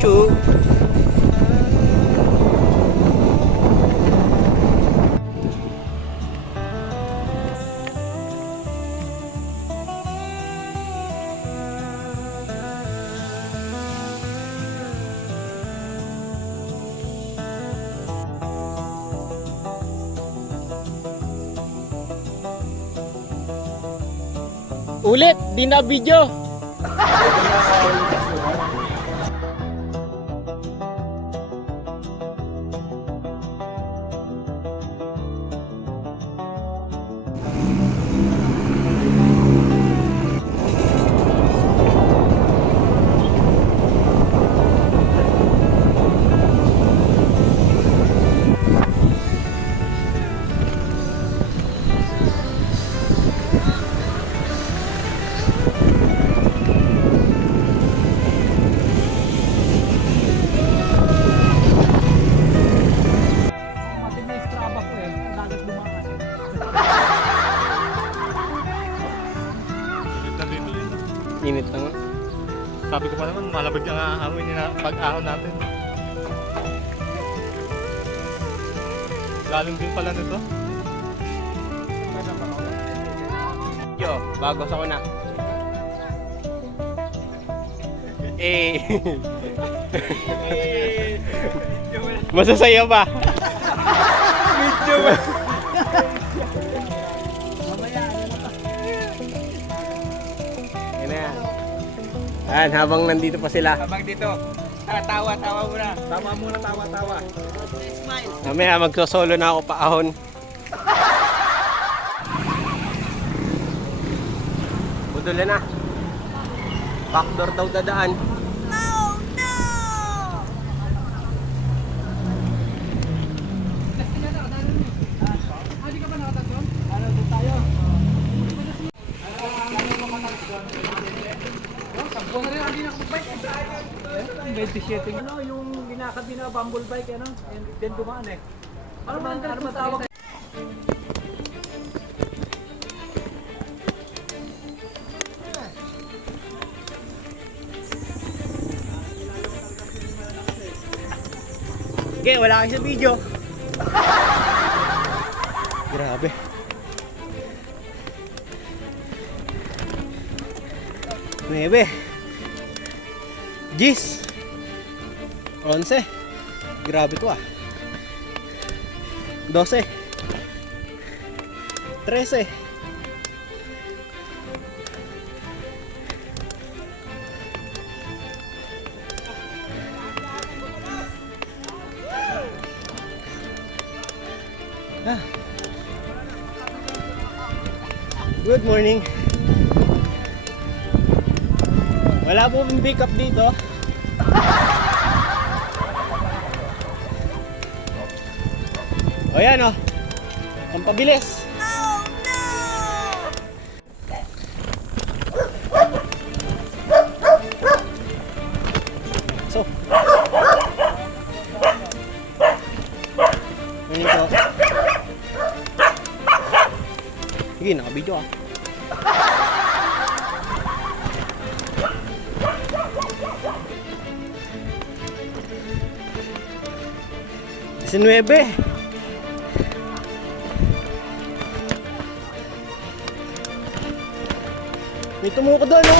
YouTube. Ulit, di na video. Init na nga. Sabi ko pa naman, malabag yung ahawin niya pag-ahon natin. Lalim din pala nito. Yo, bago sa kuna. Eh. Masasaya ba? Video ba? Ayan, habang nandito pa sila. Habang dito, tawa muna. Tawa muna, tawa. Smile. Mamaya magsosolo na ako paahon. Budol na. Backdoor daw dadaan. Ano yung ginakabi na bumble bike ano? And then dumaan eh. Ano man tawag? Okay, wala kayo sa video. Grabe. Nuebe. 10. 11. Grabe to ah. 12. 13. Good morning. Wala po pick up dito. O yan o. Ang pabilis. Oh no! So. Ganito. Sige, naka-video ah. Sinuebe. May tumuko doon, no?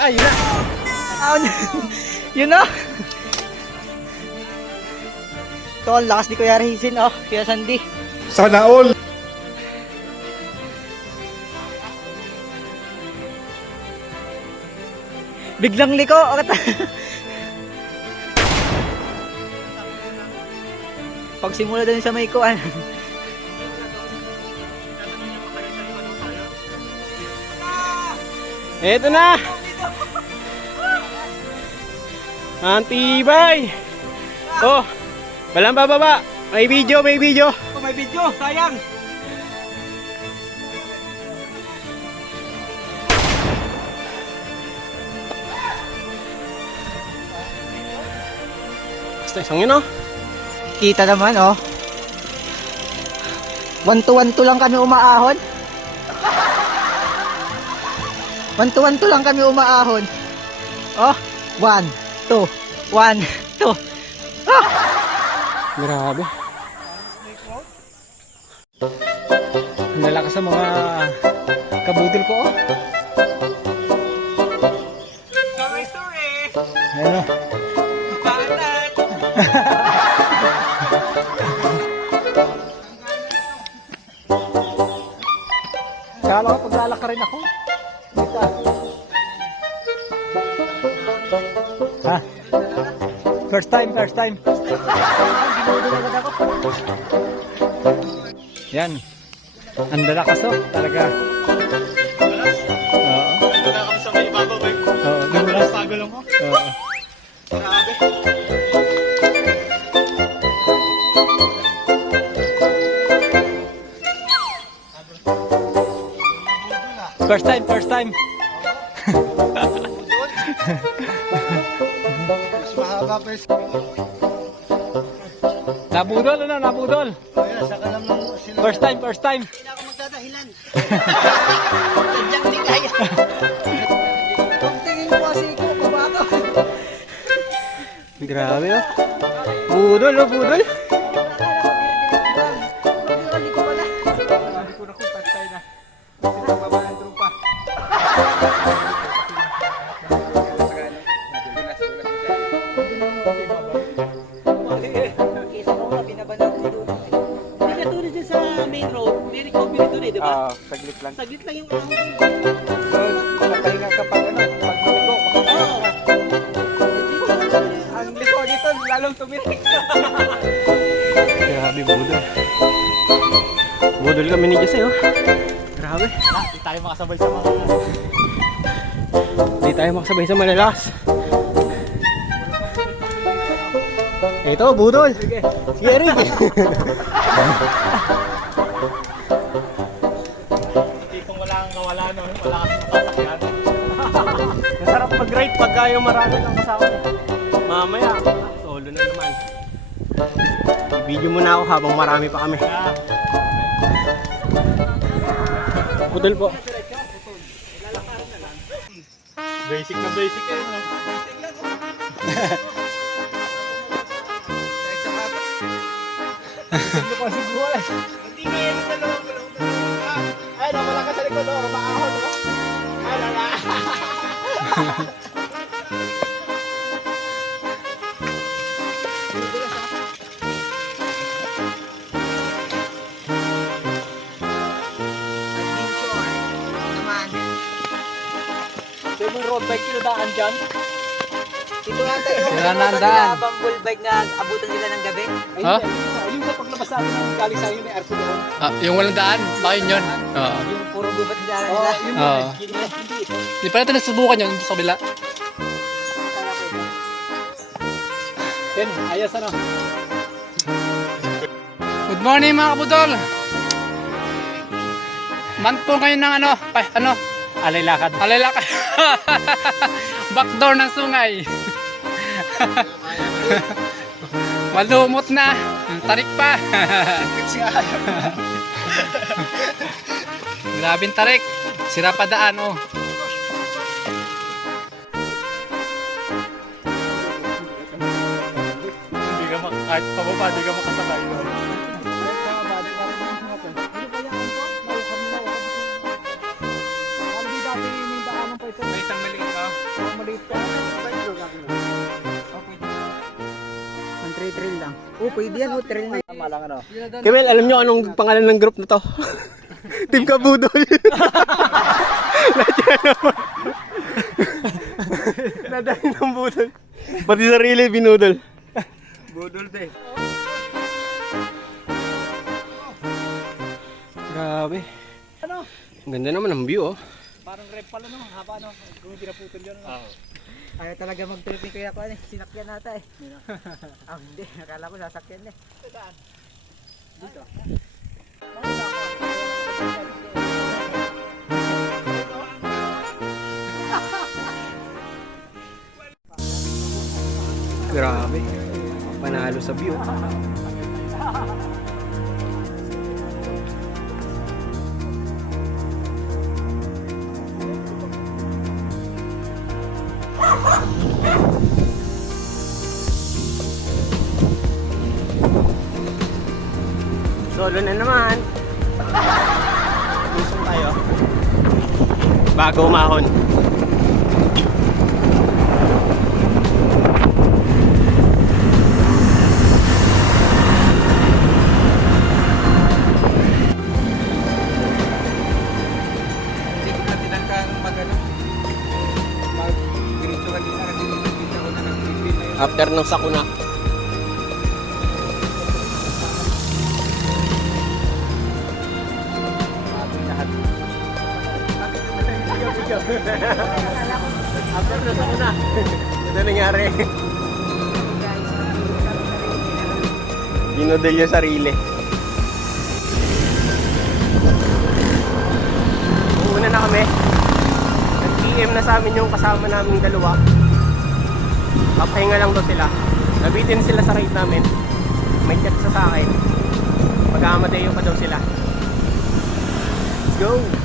Ah, yun na. Yun na. Ito ang lakas ni Kuya Rizin, oh. Kuya Sandy. Sana all! Biglang liko. Pagsimula din sa may kuan. Eto na! Antibay! Oh! Walang bababa! May video, may video! Oh, may video, sayang. Basta isang yun, oh! Kita naman, oh. 1-2 lang kami umaahon. 1-2 lang kami umaahon. Oh, 1, 2, 1, 2. Ah! Grabe. Ang lalakas sa mga kabudol ko, oh. Ayan, oh. Kala ko paglalaka rin ako. Dito. Ha? First time. Dinudul agad ako. Yan. Ang lalakas, oh. Talaga. Oo. Wala kami sa may ibabaw eh. Oo. Dumulas. Bago lang ko. Oo. Grabe. First time. Mahaba pa yung Nabudol. saka naman sila. First time. Hindi na ako magdadahilan. Sadyang di kaya. Kung tingin ko kasi ko, babato. Grabe, oh. Budol. Hindi ko pala. Hindi ko na kung patay na. Pinagbaba ng trupa. Kesa ko na binabanat ko doon. Hindi ka tulad dyan sa main road. May recovery doon eh, di ba? Saglit lang. Saglit lang yung ahon. Nakahinga ka pag pag lumigo, Oo. ang likod dito, lalong tumirik. Grabe, budol. Budol kami ni Jose, oh. Grabe. Hindi tayo makasabay sa mga Hindi tayo makasabay sa malalas. Ito, budol. Sige, Eric. tipong wala kang kawala no. Wala kang masasakyan. Masarap mag-ride pagka yung marami ng kasama. Mamaya, solo na naman. I-video muna ako habang marami pa kami. Budol po. Basic na basic eh. No? Hindi ko kasi buhay. Hindi na yan yung dalawang Ay, nawala ka sa likod o. Maahon o. Ay, lala. Ito yung road bike kinadaan dyan. Ito nga tayo. Sila na ang daan. Bumble bike na abutan nila ng gabi. Ay, Ha? yung sa paglabas natin ng galing sa inyo may arko doon. Yung walang daan, baka yun. Oo. Yung puro gubat nila Oo, nila. yun Oo. yun. Hindi. Di pa natin nasubukan yun sa kabila. Ken, ayos ano? Good morning mga kabudol! Month po ngayon ng Alay lakad. alalaka. Backdoor ng sungay. Malumot na. Tarik pa. Grabing tarik. Sira pa daan oh. Hindi ka kahit pababa, hindi ka makasakay. No? May isang maliit ka. Maliit ka. Ang trail lang. Oh, pwede yan. Oh, trail na yan. Tama lang ano. Kemel, alam nyo anong pangalan ng group na to? Team Kabudol. Nadali ng budol. Pati sarili binudol. Budol din. Grabe. Ano? Ang ganda naman ng view, oh. Parang rep pala no. Haba no. Kung hindi naputol yun. No? Ayaw talaga mag-trip ni Kuya Kwan eh. Sinakyan nata eh. Hindi. Akala ko sasakyan eh. Dito. Grabe. Panalo sa view. Solo na naman. Lusong tayo. Bago umahon. Hindi ko na tinangkang mag-ano. Mag-diretso kanina kasi nakikita ko na nag-green na yun. After ng sakuna. After ng sakuna. Ito nangyari. Ginodel yung sarili. Uuna na kami. Nag-PM na sa amin yung kasama naming dalawa. Papahinga lang daw sila. Nabitin sila sa ride namin. May chat sa akin. Mag-amateo pa daw sila. Let's go!